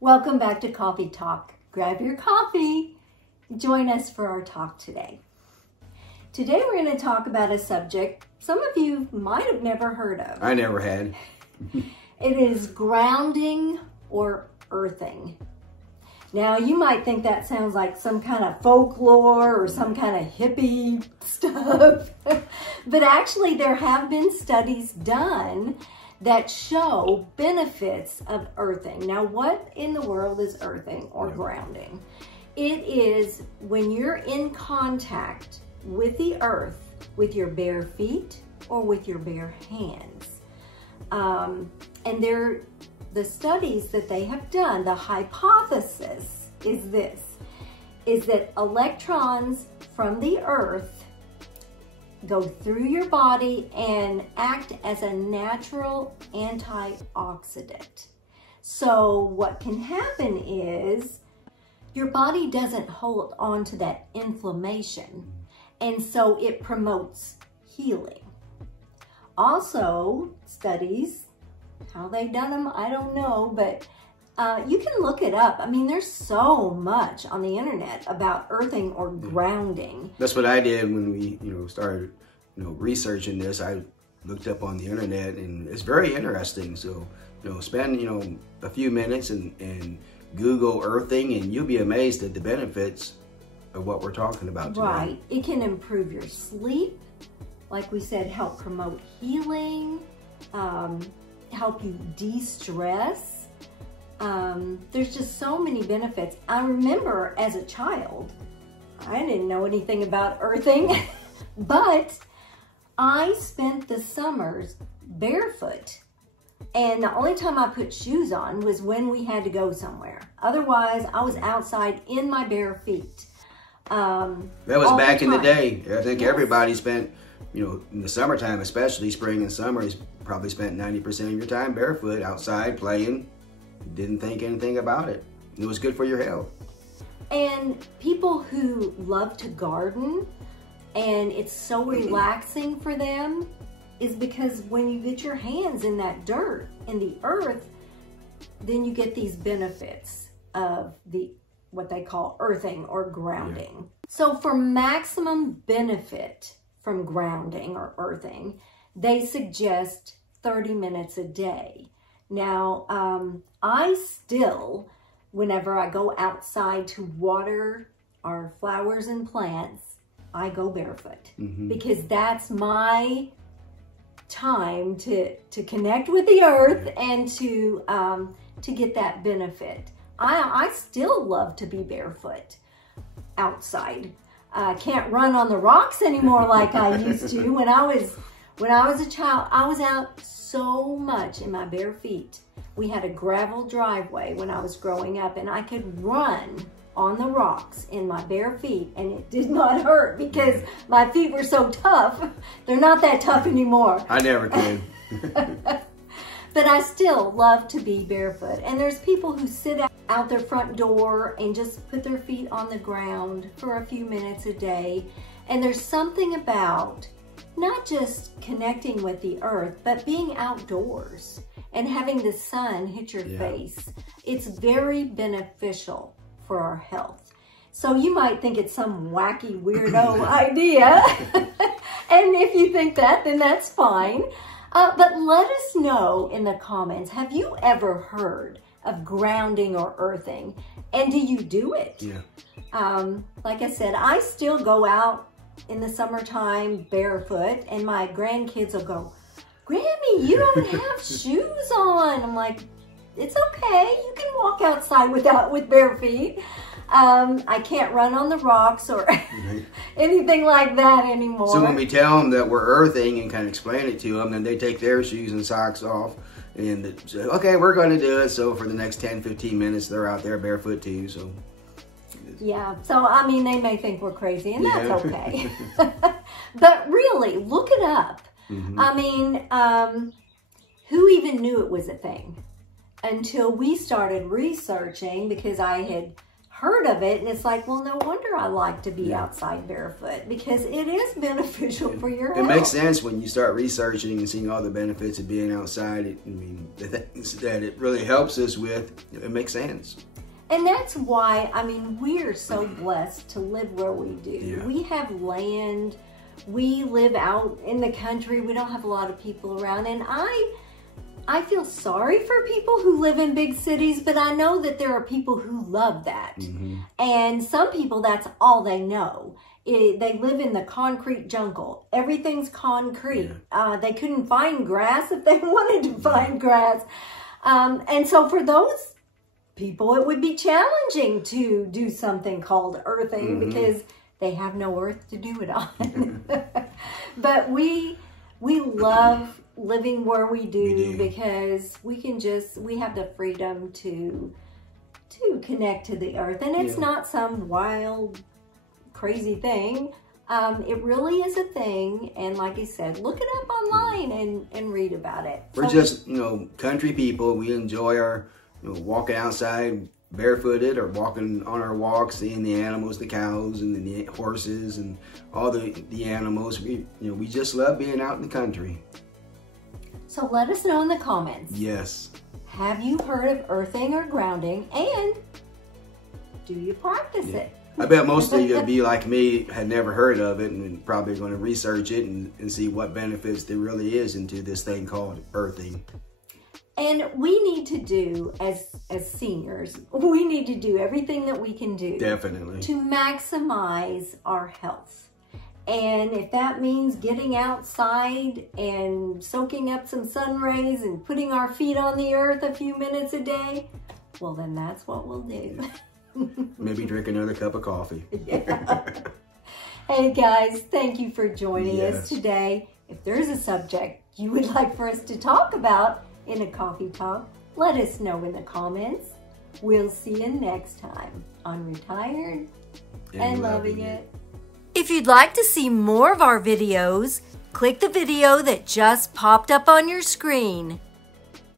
Welcome back to Coffee Talk. Grab your coffee. Join us for our talk today. Today we're going to talk about a subject some of you might have never heard of. I never had. It is grounding or earthing. Now you might think that sounds like some kind of folklore or some kind of hippie stuff. But actually there have been studies done that show benefits of earthing. Now, what in the world is earthing or grounding? It is when you're in contact with the earth with your bare feet or with your bare hands. And the studies that they have done, the hypothesis is this, is that electrons from the earth go through your body and act as a natural antioxidant. So what can happen is your body doesn't hold on to that inflammation, and so it promotes healing. Also, studies, how they've done them, I don't know, but you can look it up. I mean, there's so much on the internet about earthing or grounding. That's what I did when we, started, researching this. I looked up on the internet, and it's very interesting. So, spend, a few minutes and Google earthing, and you'll be amazed at the benefits of what we're talking about today. Right. It can improve your sleep. Like we said, help promote healing, help you de-stress. There's just so many benefits. I remember as a child, I didn't know anything about earthing, but I spent the summers barefoot. And the only time I put shoes on was when we had to go somewhere. Otherwise, I was outside in my bare feet. That was back in the day. I think everybody spent, in the summertime, especially spring and summer, probably spent 90% of your time barefoot outside playing. Didn't think anything about it. It was good for your health. And people who love to garden and it's so relaxing for them is because when you get your hands in that dirt, in the earth, then you get these benefits of what they call earthing or grounding. Yeah. So for maximum benefit from grounding or earthing, they suggest 30 minutes a day. Now, I still, whenever I go outside to water our flowers and plants, I go barefoot because that's my time to connect with the earth and to get that benefit. I still love to be barefoot outside. I can't run on the rocks anymore like I used to. When I was a child, I was out so much in my bare feet. We had a gravel driveway when I was growing up, and I could run on the rocks in my bare feet, and it did not hurt because my feet were so tough. They're not that tough anymore. I never could. But I still love to be barefoot. And there's people who sit out their front door and just put their feet on the ground for a few minutes a day. And there's something about not just connecting with the earth, but being outdoors and having the sun hit your face. It's very beneficial for our health. So you might think it's some wacky weirdo idea. And if you think that, then that's fine. But let us know in the comments, have you ever heard of grounding or earthing? And do you do it? Yeah. Like I said, I still go out in the summertime barefoot, and my grandkids will go, "Grammy, you don't have shoes on." I'm like, it's okay. You can walk outside with bare feet. I can't run on the rocks or anything like that anymore. So when we tell them that we're earthing and kind of explain it to them, then they take their shoes and socks off and say, okay, we're going to do it. So for the next 10, 15 minutes, they're out there barefoot too. So yeah, so I mean, they may think we're crazy, and that's okay. But really, look it up. I mean, who even knew it was a thing until we started researching, because I had heard of it, and it's like, well, no wonder I like to be outside barefoot, because it is beneficial for your health. It makes sense when you start researching and seeing all the benefits of being outside. I mean, the things that it really helps us with, it makes sense. And that's why, I mean, we are so blessed to live where we do. Yeah. We have land. We live out in the country. We don't have a lot of people around. And I feel sorry for people who live in big cities, but I know that there are people who love that. And some people, that's all they know. They live in the concrete jungle. Everything's concrete. They couldn't find grass if they wanted to find grass. And so for those people, it would be challenging to do something called earthing because they have no earth to do it on. But we love living where we do because we have the freedom to connect to the earth. And it's not some wild, crazy thing. It really is a thing. And like I said, look it up online and read about it. We're just, country people. We enjoy our, walking outside barefooted or walking on our walks, seeing the animals, the cows and the horses and all the animals. We just love being out in the country. So let us know in the comments. Yes. Have you heard of earthing or grounding, and do you practice it? I bet most of you would be like me, had never heard of it, and probably going to research it and see what benefits there really is into this thing called earthing. And we need to do, as seniors, we need to do everything that we can do. Definitely. To maximize our health. And if that means getting outside and soaking up some sun rays and putting our feet on the earth a few minutes a day, well, then that's what we'll do. Maybe drink another cup of coffee. Hey guys, thank you for joining us today. If there's a subject you would like for us to talk about in a coffee talk, let us know in the comments. We'll see you next time on Retired and Loving It. If you'd like to see more of our videos, click the video that just popped up on your screen.